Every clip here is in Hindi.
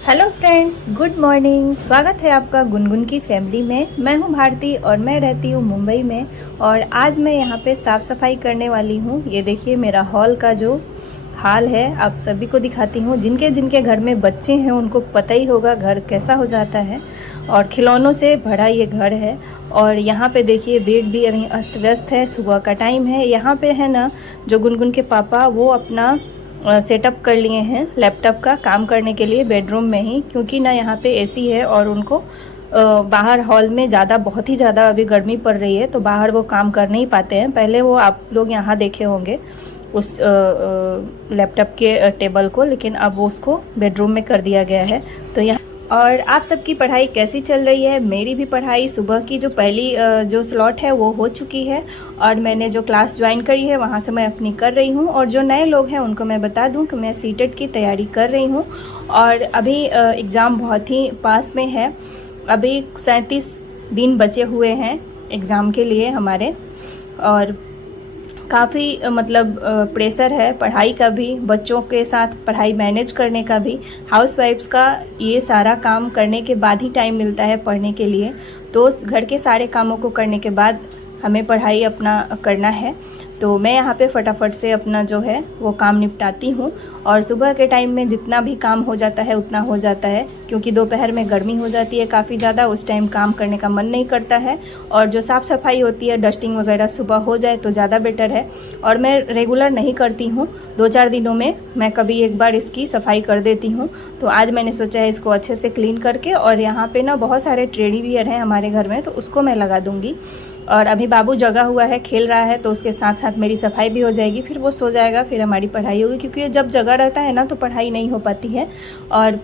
Hello friends, good morning. स्वागत है आपका गुनगुन की फैमिली में। मैं हूं भारती और मैं रहती हूं मुंबई में। और आज मैं यहां पे साफ़ सफाई करने वाली हूं। ये देखिए मेरा हॉल का जो हाल है, आप सभी को दिखाती हूं। जिनके जिनके घर में बच्चे हैं उनको पता ही होगा घर कैसा हो जाता है, और खिलौनों से भरा ये घर है। और यहाँ पे देखिए बेड भी अभी अस्त व्यस्त है, सुबह का टाइम है। यहाँ पे है ना जो गुनगुन के पापा, वो अपना सेटअप कर लिए हैं लैपटॉप का काम करने के लिए बेडरूम में ही, क्योंकि ना यहाँ पे एसी है और उनको बाहर हॉल में बहुत ही ज़्यादा अभी गर्मी पड़ रही है, तो बाहर वो काम कर नहीं पाते हैं। पहले वो आप लोग यहाँ देखे होंगे उस लैपटॉप के टेबल को, लेकिन अब वो उसको बेडरूम में कर दिया गया है। तो यहाँ और आप सबकी पढ़ाई कैसी चल रही है? मेरी भी पढ़ाई सुबह की जो पहली जो स्लॉट है वो हो चुकी है, और मैंने जो क्लास ज्वाइन करी है वहाँ से मैं अपनी कर रही हूँ। और जो नए लोग हैं उनको मैं बता दूँ कि मैं सीटेट की तैयारी कर रही हूँ, और अभी एग्ज़ाम बहुत ही पास में है। अभी 37 दिन बचे हुए हैं एग्ज़ाम के लिए हमारे, और काफ़ी मतलब प्रेशर है पढ़ाई का भी, बच्चों के साथ पढ़ाई मैनेज करने का भी। हाउसवाइफ्स का ये सारा काम करने के बाद ही टाइम मिलता है पढ़ने के लिए, तो घर के सारे कामों को करने के बाद हमें पढ़ाई अपना करना है। तो मैं यहाँ पे फटाफट से अपना जो है वो काम निपटाती हूँ, और सुबह के टाइम में जितना भी काम हो जाता है उतना हो जाता है, क्योंकि दोपहर में गर्मी हो जाती है काफ़ी ज़्यादा, उस टाइम काम करने का मन नहीं करता है। और जो साफ़ सफाई होती है, डस्टिंग वगैरह सुबह हो जाए तो ज़्यादा बेटर है। और मैं रेगुलर नहीं करती हूँ, 2-4 दिनों में मैं कभी एक बार इसकी सफाई कर देती हूँ। तो आज मैंने सोचा है इसको अच्छे से क्लीन करके, और यहाँ पे ना बहुत सारे टेडी बियर हैं हमारे घर में, तो उसको मैं लगा दूँगी। और अभी बाबू जगा हुआ है, खेल रहा है, तो उसके साथ साथ मेरी सफाई भी हो जाएगी, फिर वो सो जाएगा, फिर हमारी पढ़ाई होगी, क्योंकि जब जगा रहता है ना तो पढ़ाई नहीं हो पाती है। और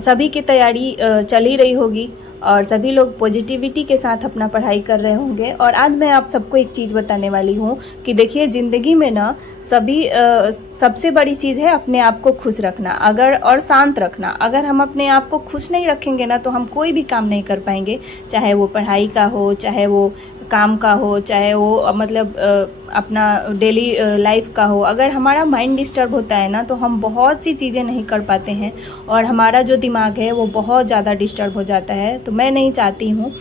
सभी की तैयारी चल ही रही होगी, और सभी लोग पॉजिटिविटी के साथ अपना पढ़ाई कर रहे होंगे। और आज मैं आप सबको एक चीज़ बताने वाली हूँ कि देखिए ज़िंदगी में ना सबसे बड़ी चीज़ है अपने आप को खुश रखना, अगर और शांत रखना। अगर हम अपने आप को खुश नहीं रखेंगे ना तो हम कोई भी काम नहीं कर पाएंगे, चाहे वो पढ़ाई का हो, चाहे वो काम का हो, चाहे वो मतलब अपना डेली लाइफ का हो। अगर हमारा माइंड डिस्टर्ब होता है ना तो हम बहुत सी चीज़ें नहीं कर पाते हैं, और हमारा जो दिमाग है वो बहुत ज़्यादा डिस्टर्ब हो जाता है। तो मैं नहीं चाहती हूँ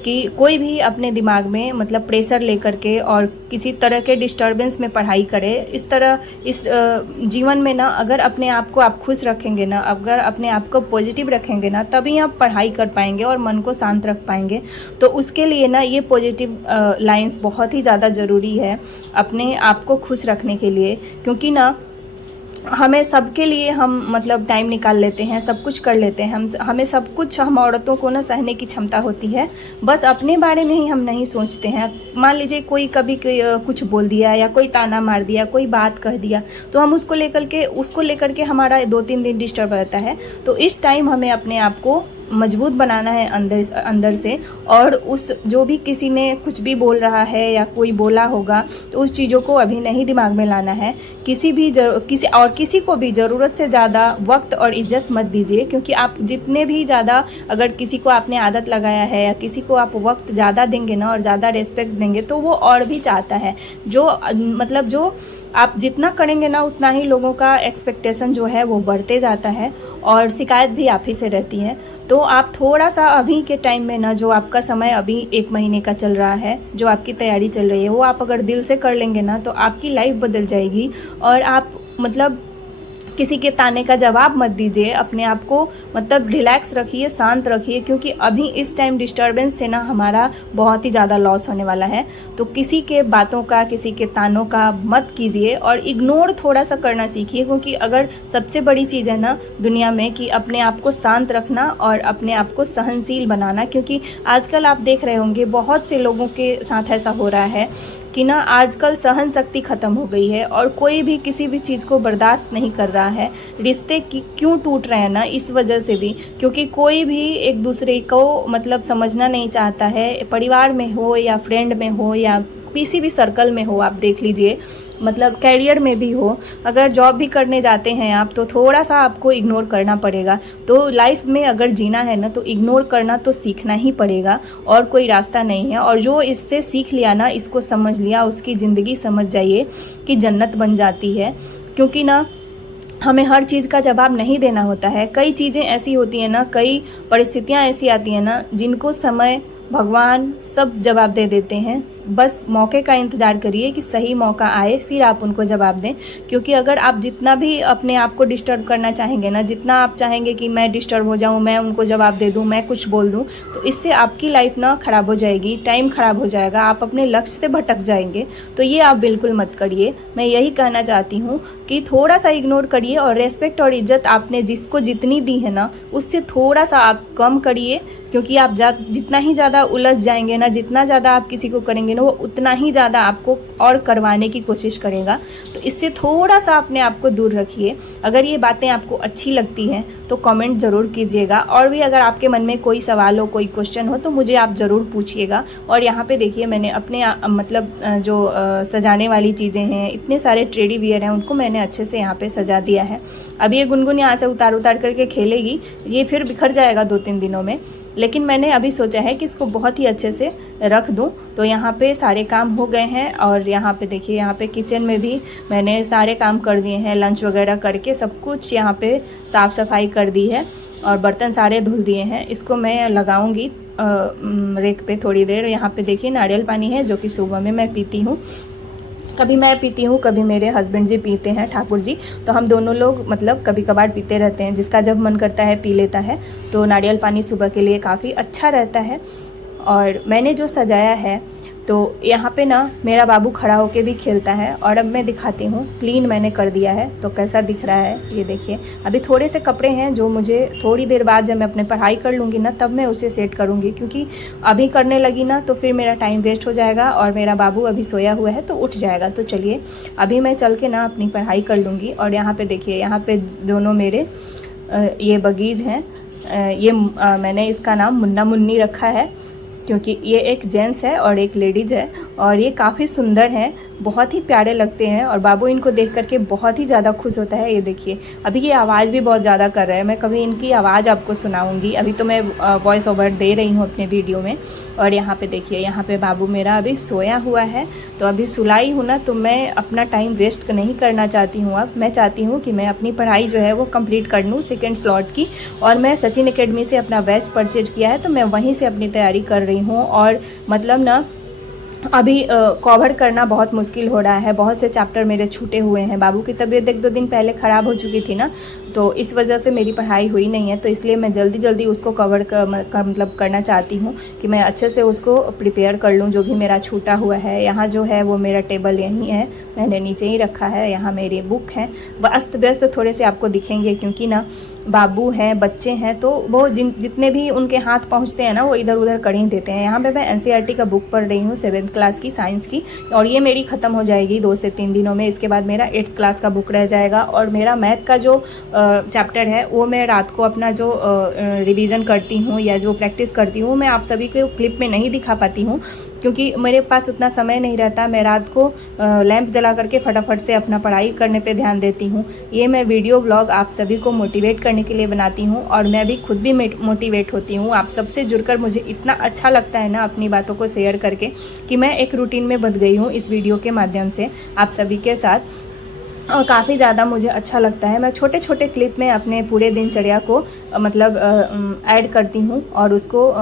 कि कोई भी अपने दिमाग में मतलब प्रेशर लेकर के और किसी तरह के डिस्टर्बेंस में पढ़ाई करे। इस तरह इस जीवन में ना अगर अपने आप को आप खुश रखेंगे ना, अगर अपने आप को पॉजिटिव रखेंगे ना, तभी आप पढ़ाई कर पाएंगे और मन को शांत रख पाएंगे। तो उसके लिए ना ये पॉजिटिव लाइंस बहुत ही ज़्यादा ज़रूरी है अपने आप को खुश रखने के लिए, क्योंकि ना हमें सबके लिए हम मतलब टाइम निकाल लेते हैं, सब कुछ कर लेते हैं, हमें सब कुछ, हम औरतों को ना सहने की क्षमता होती है, बस अपने बारे में ही हम नहीं सोचते हैं। मान लीजिए कोई कभी कुछ बोल दिया, या कोई ताना मार दिया, कोई बात कह दिया, तो हम उसको लेकर के हमारा 2-3 दिन डिस्टर्ब रहता है। तो इस टाइम हमें अपने आप को मजबूत बनाना है अंदर से, और उस जो भी किसी ने कुछ भी बोल रहा है या कोई बोला होगा तो उस चीज़ों को अभी नहीं दिमाग में लाना है। किसी को भी ज़रूरत से ज़्यादा वक्त और इज्जत मत दीजिए, क्योंकि आप जितने भी ज़्यादा अगर किसी को आपने आदत लगाया है या किसी को आप वक्त ज़्यादा देंगे ना और ज़्यादा रेस्पेक्ट देंगे तो वो और भी चाहता है। जो आप जितना करेंगे ना उतना ही लोगों का एक्सपेक्टेशन जो है वो बढ़ते जाता है, और शिकायत भी आप ही से रहती है। तो आप थोड़ा सा अभी के टाइम में ना, जो आपका समय अभी 1 महीने का चल रहा है, जो आपकी तैयारी चल रही है, वो आप अगर दिल से कर लेंगे ना तो आपकी लाइफ बदल जाएगी। और आप मतलब किसी के ताने का जवाब मत दीजिए, अपने आप को मतलब रिलैक्स रखिए, शांत रखिए, क्योंकि अभी इस टाइम डिस्टर्बेंस से ना हमारा बहुत ही ज़्यादा लॉस होने वाला है। तो किसी के बातों का, किसी के तानों का मत कीजिए, और इग्नोर थोड़ा सा करना सीखिए, क्योंकि अगर सबसे बड़ी चीज़ है ना दुनिया में कि अपने आप को शांत रखना और अपने आप को सहनशील बनाना। क्योंकि आजकल आप देख रहे होंगे बहुत से लोगों के साथ ऐसा हो रहा है कि ना आजकल सहन शक्ति ख़त्म हो गई है, और कोई भी किसी भी चीज़ को बर्दाश्त नहीं कर रहा है। रिश्ते क्यों टूट रहे हैं ना, इस वजह से भी, क्योंकि कोई भी एक दूसरे को मतलब समझना नहीं चाहता है। परिवार में हो या फ्रेंड में हो या किसी भी सर्कल में हो, आप देख लीजिए, मतलब कैरियर में भी हो, अगर जॉब भी करने जाते हैं आप तो थोड़ा सा आपको इग्नोर करना पड़ेगा। तो लाइफ में अगर जीना है ना तो इग्नोर करना तो सीखना ही पड़ेगा, और कोई रास्ता नहीं है। और जो इससे सीख लिया ना, इसको समझ लिया, उसकी ज़िंदगी समझ जाइए कि जन्नत बन जाती है। क्योंकि ना हमें हर चीज़ का जवाब नहीं देना होता है। कई चीज़ें ऐसी होती हैं ना, कई परिस्थितियाँ ऐसी आती हैं ना, जिनको समय, भगवान सब जवाब दे देते हैं। बस मौके का इंतज़ार करिए कि सही मौका आए, फिर आप उनको जवाब दें। क्योंकि अगर आप जितना भी अपने आप को डिस्टर्ब करना चाहेंगे ना, जितना आप चाहेंगे कि मैं डिस्टर्ब हो जाऊँ, मैं उनको जवाब दे दूँ, मैं कुछ बोल दूँ, तो इससे आपकी लाइफ ना ख़राब हो जाएगी, टाइम ख़राब हो जाएगा, आप अपने लक्ष्य से भटक जाएंगे। तो ये आप बिल्कुल मत करिए। मैं यही कहना चाहती हूँ कि थोड़ा सा इग्नोर करिए और रेस्पेक्ट और इज्जत आपने जिसको जितनी दी है ना, उससे थोड़ा सा आप कम करिए। क्योंकि आप जितना ही ज़्यादा उलझ जाएंगे ना, जितना ज़्यादा आप किसी को करेंगे ना, वो उतना ही ज़्यादा आपको और करवाने की कोशिश करेगा। तो इससे थोड़ा सा अपने आप को दूर रखिए। अगर ये बातें आपको अच्छी लगती हैं तो कमेंट ज़रूर कीजिएगा, और भी अगर आपके मन में कोई सवाल हो, कोई क्वेश्चन हो, तो मुझे आप ज़रूर पूछिएगा। और यहाँ पे देखिए मैंने अपने जो सजाने वाली चीज़ें हैं, इतने सारे टेडी बियर हैं, उनको मैंने अच्छे से यहाँ पे सजा दिया है। अब ये गुनगुन यहाँ से उतार उतार करके खेलेगी, ये फिर बिखर जाएगा 2-3 दिनों में। लेकिन मैंने अभी सोचा है कि इसको बहुत ही अच्छे से रख दूं। तो यहाँ पे सारे काम हो गए हैं, और यहाँ पे देखिए, यहाँ पे किचन में भी मैंने सारे काम कर दिए हैं। लंच वगैरह करके सब कुछ यहाँ पे साफ़ सफाई कर दी है, और बर्तन सारे धुल दिए हैं। इसको मैं लगाऊंगी रेक पे थोड़ी देर। यहाँ पे देखिए नारियल पानी है, जो कि सुबह में मैं पीती हूँ। कभी मैं पीती हूँ, कभी मेरे हस्बैंड जी पीते हैं, ठाकुर जी। तो हम दोनों लोग मतलब कभी कभार पीते रहते हैं, जिसका जब मन करता है पी लेता है। तो नारियल पानी सुबह के लिए काफ़ी अच्छा रहता है। और मैंने जो सजाया है, तो यहाँ पे ना मेरा बाबू खड़ा होके भी खेलता है। और अब मैं दिखाती हूँ, क्लीन मैंने कर दिया है तो कैसा दिख रहा है ये देखिए। अभी थोड़े से कपड़े हैं जो मुझे थोड़ी देर बाद जब मैं अपने पढ़ाई कर लूँगी ना, तब मैं उसे सेट करूँगी। क्योंकि अभी करने लगी ना तो फिर मेरा टाइम वेस्ट हो जाएगा, और मेरा बाबू अभी सोया हुआ है तो उठ जाएगा। तो चलिए अभी मैं चल के ना अपनी पढ़ाई कर लूँगी। और यहाँ पर देखिए, यहाँ पर दोनों मेरे ये बगीज हैं। ये मैंने इसका नाम मुन्ना मुन्नी रखा है, क्योंकि ये एक जेंट्स है और एक लेडीज़ है, और ये काफ़ी सुंदर हैं, बहुत ही प्यारे लगते हैं। और बाबू इनको देख करके बहुत ही ज़्यादा खुश होता है। ये देखिए, अभी ये आवाज़ भी बहुत ज़्यादा कर रहा है। मैं कभी इनकी आवाज़ आपको सुनाऊंगी। अभी तो मैं वॉइस ओवर दे रही हूँ अपने वीडियो में। और यहाँ पे देखिए, यहाँ पे बाबू मेरा अभी सोया हुआ है। तो अभी सुलाई हूँ ना, तो मैं अपना टाइम वेस्ट नहीं करना चाहती हूँ। अब मैं चाहती हूँ कि मैं अपनी पढ़ाई जो है वो कंप्लीट कर लूँ सेकेंड स्लॉट की। और मैं सचिन एकेडमी से अपना बैच परचेज किया है, तो मैं वहीं से अपनी तैयारी कर रही हूँ। और मतलब ना अभी कवर करना बहुत मुश्किल हो रहा है। बहुत से चैप्टर मेरे छूटे हुए हैं। बाबू की तबीयत 1-2 दिन पहले ख़राब हो चुकी थी ना, तो इस वजह से मेरी पढ़ाई हुई नहीं है। तो इसलिए मैं जल्दी जल्दी उसको कवर मतलब करना चाहती हूँ कि मैं अच्छे से उसको प्रिपेयर कर लूँ, जो भी मेरा छूटा हुआ है। यहाँ जो है वो मेरा टेबल यहीं है, मैंने नीचे ही रखा है। यहाँ मेरी बुक हैं, अस्त व्यस्त थोड़े से आपको दिखेंगे, क्योंकि ना बाबू हैं, बच्चे हैं, तो वो जितने भी उनके हाथ पहुँचते हैं ना, वो इधर उधर कर ही देते हैं। यहाँ पर मैं NCERT का बुक पढ़ रही हूँ 7th क्लास की, साइंस की, और ये मेरी ख़त्म हो जाएगी 2 से 3 दिनों में। इसके बाद मेरा 8th क्लास का बुक रह जाएगा। और मेरा मैथ का जो चैप्टर है वो मैं रात को अपना जो रिवीजन करती हूँ या जो प्रैक्टिस करती हूँ, मैं आप सभी को क्लिप में नहीं दिखा पाती हूँ, क्योंकि मेरे पास उतना समय नहीं रहता। मैं रात को लैंप जला करके फटाफट से अपना पढ़ाई करने पे ध्यान देती हूँ। ये मैं वीडियो ब्लॉग आप सभी को मोटिवेट करने के लिए बनाती हूँ, और मैं भी खुद भी मोटिवेट होती हूँ। आप सबसे जुड़कर मुझे इतना अच्छा लगता है ना अपनी बातों को शेयर करके, कि मैं एक रूटीन में बंध गई हूँ इस वीडियो के माध्यम से आप सभी के साथ। और काफ़ी ज़्यादा मुझे अच्छा लगता है। मैं छोटे छोटे क्लिप में अपने पूरे दिनचर्या को मतलब ऐड करती हूँ, और उसको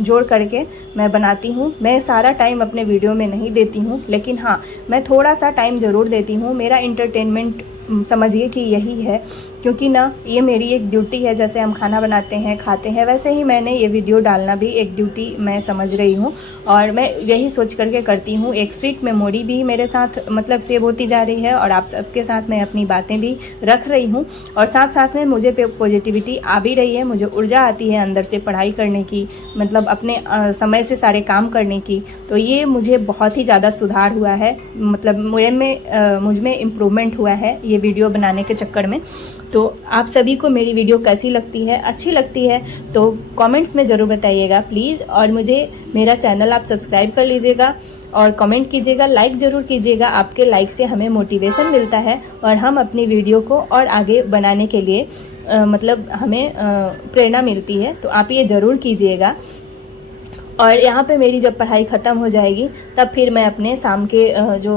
जोड़ करके मैं बनाती हूँ। मैं सारा टाइम अपने वीडियो में नहीं देती हूँ, लेकिन हाँ, मैं थोड़ा सा टाइम ज़रूर देती हूँ। मेरा इंटरटेनमेंट समझिए कि यही है, क्योंकि ना ये मेरी एक ड्यूटी है। जैसे हम खाना बनाते हैं, खाते हैं, वैसे ही मैंने ये वीडियो डालना भी एक ड्यूटी मैं समझ रही हूँ, और मैं यही सोच करके करती हूँ। एक स्वीट मेमोरी भी मेरे साथ मतलब सेव होती जा रही है, और आप सबके साथ मैं अपनी बातें भी रख रही हूँ, और साथ साथ में मुझे पॉजिटिविटी आ भी रही है। मुझे ऊर्जा आती है अंदर से पढ़ाई करने की, मतलब अपने समय से सारे काम करने की। तो ये मुझे बहुत ही ज़्यादा सुधार हुआ है, मतलब मुझ में इम्प्रूवमेंट हुआ है ये वीडियो बनाने के चक्कर में। तो आप सभी को मेरी वीडियो कैसी लगती है, अच्छी लगती है तो कमेंट्स में ज़रूर बताइएगा प्लीज़। और मुझे मेरा चैनल आप सब्सक्राइब कर लीजिएगा, और कमेंट कीजिएगा, लाइक ज़रूर कीजिएगा। आपके लाइक से हमें मोटिवेशन मिलता है, और हम अपनी वीडियो को और आगे बनाने के लिए मतलब हमें प्रेरणा मिलती है। तो आप ये ज़रूर कीजिएगा। और यहाँ पे मेरी जब पढ़ाई ख़त्म हो जाएगी, तब फिर मैं अपने शाम के जो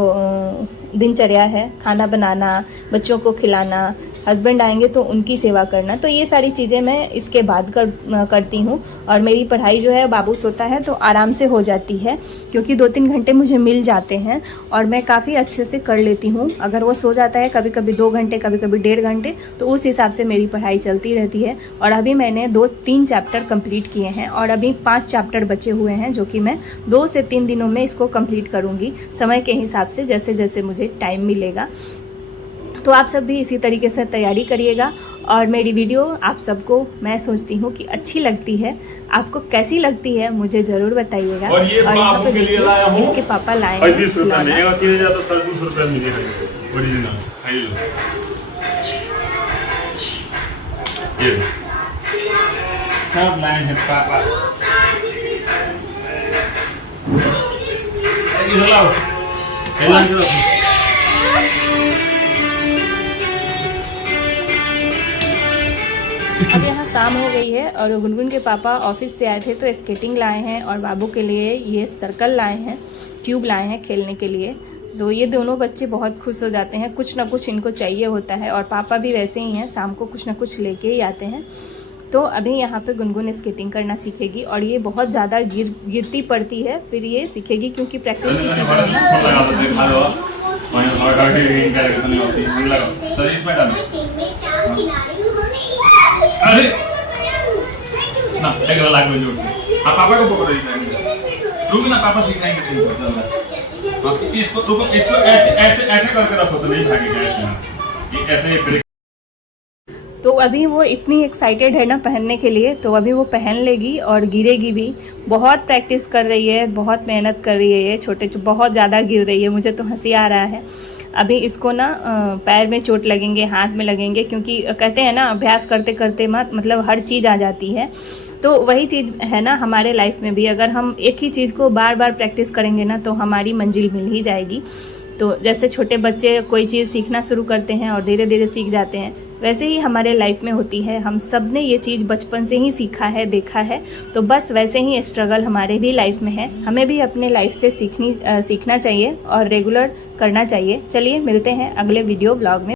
दिनचर्या है, खाना बनाना, बच्चों को खिलाना, हस्बैंड आएंगे तो उनकी सेवा करना, तो ये सारी चीज़ें मैं इसके बाद करती हूँ। और मेरी पढ़ाई जो है, बाबू सोता है तो आराम से हो जाती है, क्योंकि 2-3 घंटे मुझे मिल जाते हैं और मैं काफ़ी अच्छे से कर लेती हूँ। अगर वो सो जाता है कभी कभी 2 घंटे, कभी कभी 1.5 घंटे, तो उस हिसाब से मेरी पढ़ाई चलती रहती है। और अभी मैंने 2-3 चैप्टर कंप्लीट किए हैं और अभी 5 चैप्टर बचे हुए हैं, जो कि मैं 2 से 3 दिनों में इसको कंप्लीट करूँगी, समय के हिसाब से, जैसे जैसे मुझे टाइम मिलेगा। तो आप सब भी इसी तरीके से तैयारी करिएगा। और मेरी वीडियो आप सबको, मैं सोचती हूँ कि अच्छी लगती है। आपको कैसी लगती है मुझे ज़रूर बताइएगा। और यहाँ पे देखिए, इसके पापा लाए हैं 20 रुपए में, 3000 तो 250 रुपए में मिलेगा ओरिजिनल। खाई लो ये सब लाए हैं पापा। इधर लाओ, एलान करो। अब यहाँ शाम हो गई है और गुनगुन के पापा ऑफिस से आए थे तो स्केटिंग लाए हैं और बाबू के लिए ये सर्कल लाए हैं, क्यूब लाए हैं खेलने के लिए। तो ये दोनों बच्चे बहुत खुश हो जाते हैं, कुछ ना कुछ इनको चाहिए होता है। और पापा भी वैसे ही हैं, शाम को कुछ ना कुछ लेके ही आते हैं। तो अभी यहाँ पे गुनगुन स्केटिंग करना सीखेगी और ये बहुत ज़्यादा गिरती पड़ती है, फिर ये सीखेगी क्योंकि प्रैक्टिस की चीज़ है अरे ना एक लाख में जोड़ से आप पापा को पकड़ो, रुक ना, पापा सिखाएंगे तुमको। आप इसको रुको, इसको ऐसे ऐसे ऐसे करके रखो तो नहीं भागेगा, ऐसे ऐसे ब्रेक। तो अभी वो इतनी एक्साइटेड है ना पहनने के लिए, तो अभी वो पहन लेगी और गिरेगी भी। बहुत प्रैक्टिस कर रही है, बहुत मेहनत कर रही है ये छोटे, बहुत ज़्यादा गिर रही है, मुझे तो हंसी आ रहा है। अभी इसको ना पैर में चोट लगेंगे, हाथ में लगेंगे, क्योंकि कहते हैं ना अभ्यास करते करते मतलब हर चीज़ आ जाती है। तो वही चीज़ है ना हमारे लाइफ में भी, अगर हम एक ही चीज़ को बार बार प्रैक्टिस करेंगे ना तो हमारी मंजिल मिल ही जाएगी। तो जैसे छोटे बच्चे कोई चीज़ सीखना शुरू करते हैं और धीरे धीरे सीख जाते हैं, वैसे ही हमारे लाइफ में होती है। हम सब ने ये चीज़ बचपन से ही सीखा है, देखा है, तो बस वैसे ही स्ट्रगल हमारे भी लाइफ में है। हमें भी अपने लाइफ से सीखना चाहिए और रेगुलर करना चाहिए। चलिए मिलते हैं अगले वीडियो ब्लॉग में।